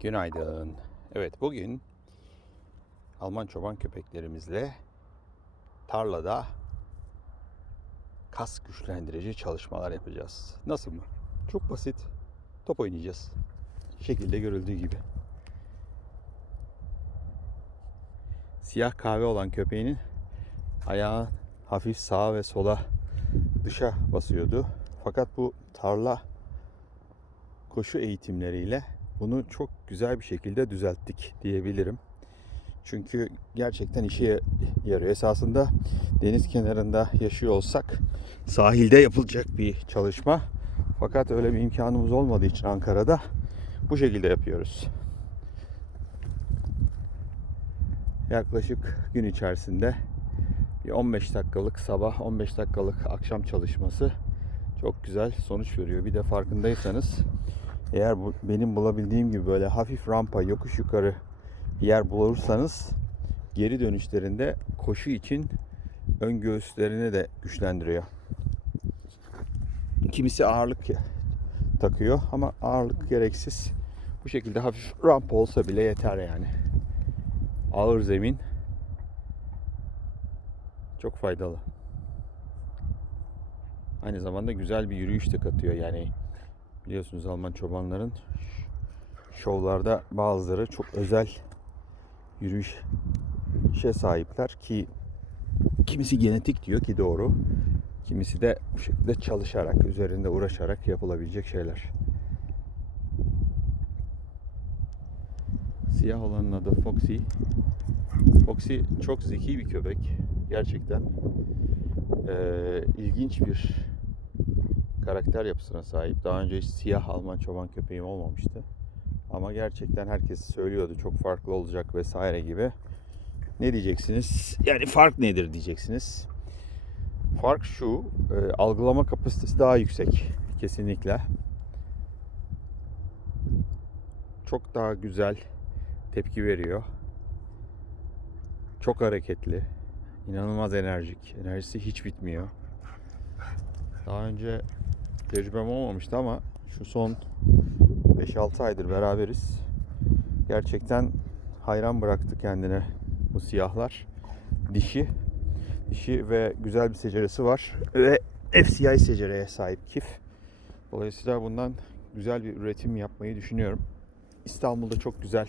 Günaydın. Evet bugün Alman çoban köpeklerimizle tarlada kas güçlendirici çalışmalar yapacağız. Nasıl mı? Çok basit. Top oynayacağız. Şekilde görüldüğü gibi. Siyah kahve olan köpeğinin ayağı hafif sağa ve sola dışa basıyordu. Fakat bu tarla koşu eğitimleriyle bunu çok güzel bir şekilde düzelttik diyebilirim. Çünkü gerçekten işe yarıyor. Esasında deniz kenarında yaşıyor olsak sahilde yapılacak bir çalışma. Fakat öyle bir imkanımız olmadığı için Ankara'da bu şekilde yapıyoruz. Yaklaşık gün içerisinde bir 15 dakikalık sabah, 15 dakikalık akşam çalışması çok güzel sonuç veriyor. Bir de farkındaysanız eğer bu, benim bulabildiğim gibi böyle hafif rampa yokuş yukarı bir yer bulursanız geri dönüşlerinde koşu için ön göğüslerini de güçlendiriyor. Kimisi ağırlık takıyor ama ağırlık gereksiz. Bu şekilde hafif rampa olsa bile yeter yani. Ağır zemin çok faydalı. Aynı zamanda güzel bir yürüyüş de katıyor yani. Biliyorsunuz Alman çobanların şovlarda bazıları çok özel yürüyüşe sahipler ki kimisi genetik diyor ki doğru. Kimisi de bu şekilde çalışarak, üzerinde uğraşarak yapılabilecek şeyler. Siyah olanın adı Foxy. Foxy çok zeki bir köpek. Gerçekten eee, ilginç bir karakter yapısına sahip. Daha önce hiç siyah Alman çoban köpeğim olmamıştı. Ama gerçekten herkes söylüyordu çok farklı olacak vesaire gibi. Ne diyeceksiniz? Yani fark nedir diyeceksiniz. Fark şu, e, algılama kapasitesi daha yüksek kesinlikle. Çok daha güzel tepki veriyor. Çok hareketli. inanılmaz enerjik. Enerjisi hiç bitmiyor. Daha önce tecrübem olmamıştı ama şu son 5-6 aydır beraberiz. Gerçekten hayran bıraktı kendine bu siyahlar. Dişi. Dişi ve güzel bir seceresi var. Ve FCI secereye sahip kif. Dolayısıyla bundan güzel bir üretim yapmayı düşünüyorum. İstanbul'da çok güzel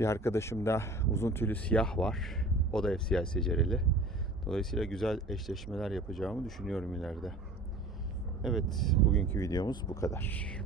bir arkadaşımda uzun tüylü siyah var. O da FCI secereli. Dolayısıyla güzel eşleşmeler yapacağımı düşünüyorum ileride. Evet, bugünkü videomuz bu kadar.